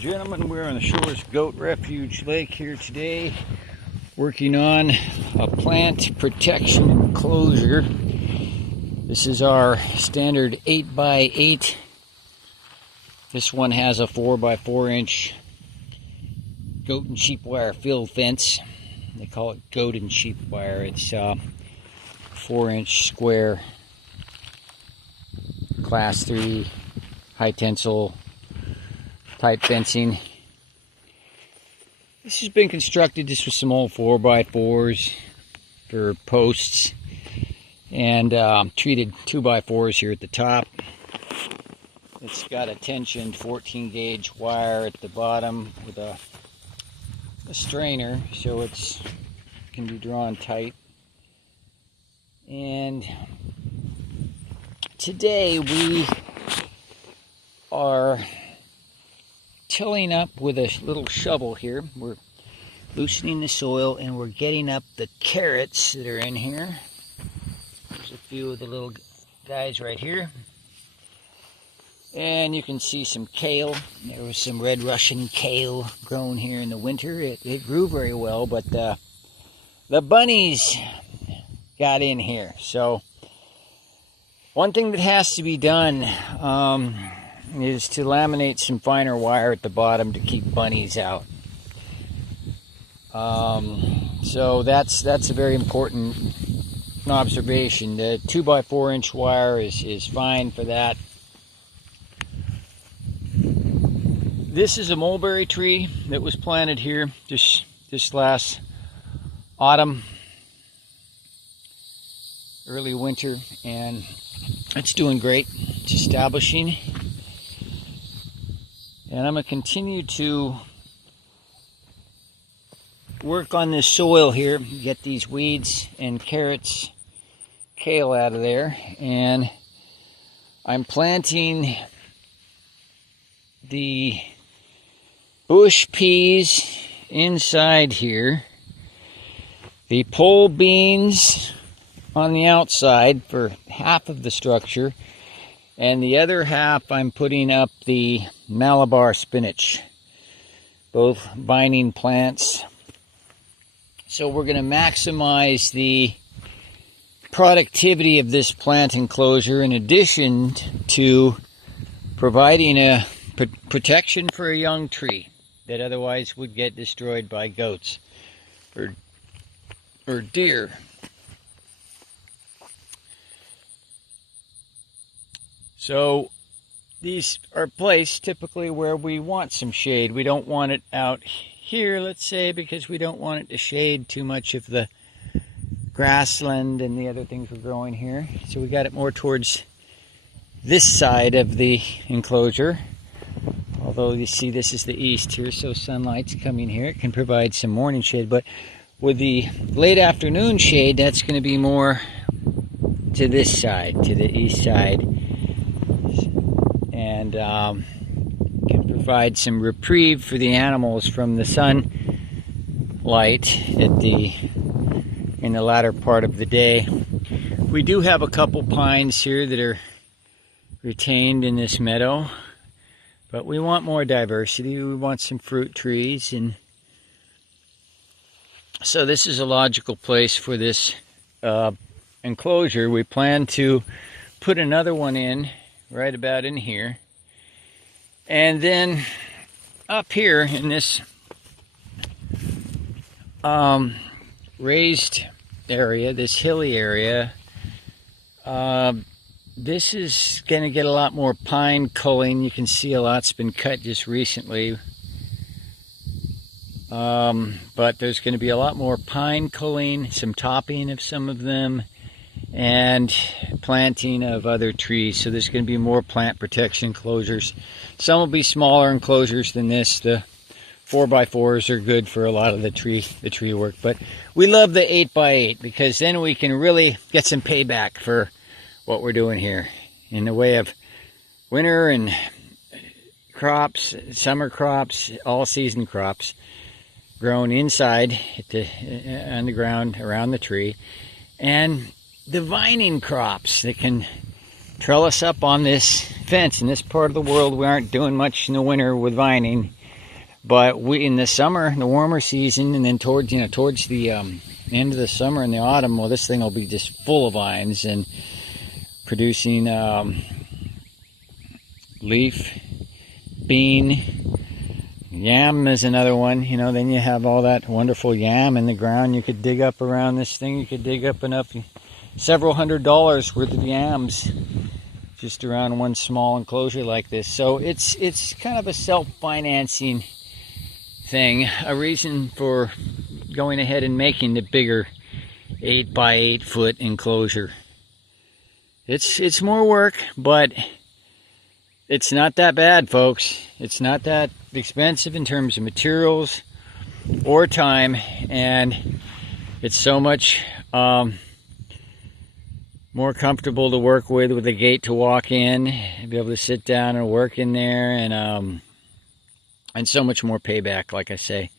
and gentlemen, we're on the Shores Goat Refuge Lake here today, working on a plant protection enclosure. This is our standard 8x8. This one has a 4x4 inch goat and sheep wire field fence. They call it goat and sheep wire. It's 4-inch square, class 3 high tensile type fencing. This has been constructed just with some old 4x4s for posts and treated 2x4s here at the top. It's got a tensioned 14 gauge wire at the bottom with a strainer, so it can be drawn tight. And today we are tilling up with a little shovel here. We're loosening the soil and we're getting up the carrots that are in here. There's a few of the little guys right here. And you can see some kale. There was some red Russian kale grown here in the winter. It grew very well, but the bunnies got in here. So one thing that has to be done is to laminate some finer wire at the bottom to keep bunnies out. So that's a very important observation. The 2x4 inch wire is fine for that. This is a mulberry tree that was planted here this last autumn, early winter, and it's doing great. It's establishing. And I'm going to continue to work on this soil here, get these weeds and carrots, kale out of there. And I'm planting the bush peas inside here, the pole beans on the outside for half of the structure, and the other half I'm putting up the Malabar spinach, both vining plants. So we're going to maximize the productivity of this plant enclosure in addition to providing a protection for a young tree that otherwise would get destroyed by goats or deer. So these are placed typically where we want some shade. We don't want it out here, let's say, because we don't want it to shade too much of the grassland and the other things we're growing here. So we got it more towards this side of the enclosure. Although you see this is the east here, so sunlight's coming here. It can provide some morning shade, but with the late afternoon shade, that's going to be more to this side, to the east side. And can provide some reprieve for the animals from the sunlight in the latter part of the day. We do have a couple pines here that are retained in this meadow, but we want more diversity. We want some fruit trees, and so this is a logical place for this enclosure. We plan to put another one in right about in here, and then up here in this raised area, this hilly area, this is going to get a lot more pine culling. You can see a lot's been cut just recently, but there's going to be a lot more pine culling, some topping of some of them, and planting of other trees. So there's going to be more plant protection enclosures. Some will be smaller enclosures than this. The 4x4s are good for a lot of the tree work, but we love the 8x8 because then we can really get some payback for what we're doing here in the way of winter and crops, summer crops, all season crops grown inside on the ground around the tree, and the vining crops that can trellis up on this fence. In this part of the world, we aren't doing much in the winter with vining. But in the summer, the warmer season, and then towards the end of the summer and the autumn, well, this thing will be just full of vines and producing leaf, bean, yam is another one. Then you have all that wonderful yam in the ground. You could dig up around this thing. You could dig up enough, several $100s worth of yams just around one small enclosure like this. So it's kind of a self-financing thing, a reason for going ahead and making the bigger 8 by 8 foot enclosure. It's more work, but it's not that bad, folks. It's not that expensive in terms of materials or time, and it's so much more comfortable to work with a gate to walk in, be able to sit down and work in there, and so much more payback, like I say.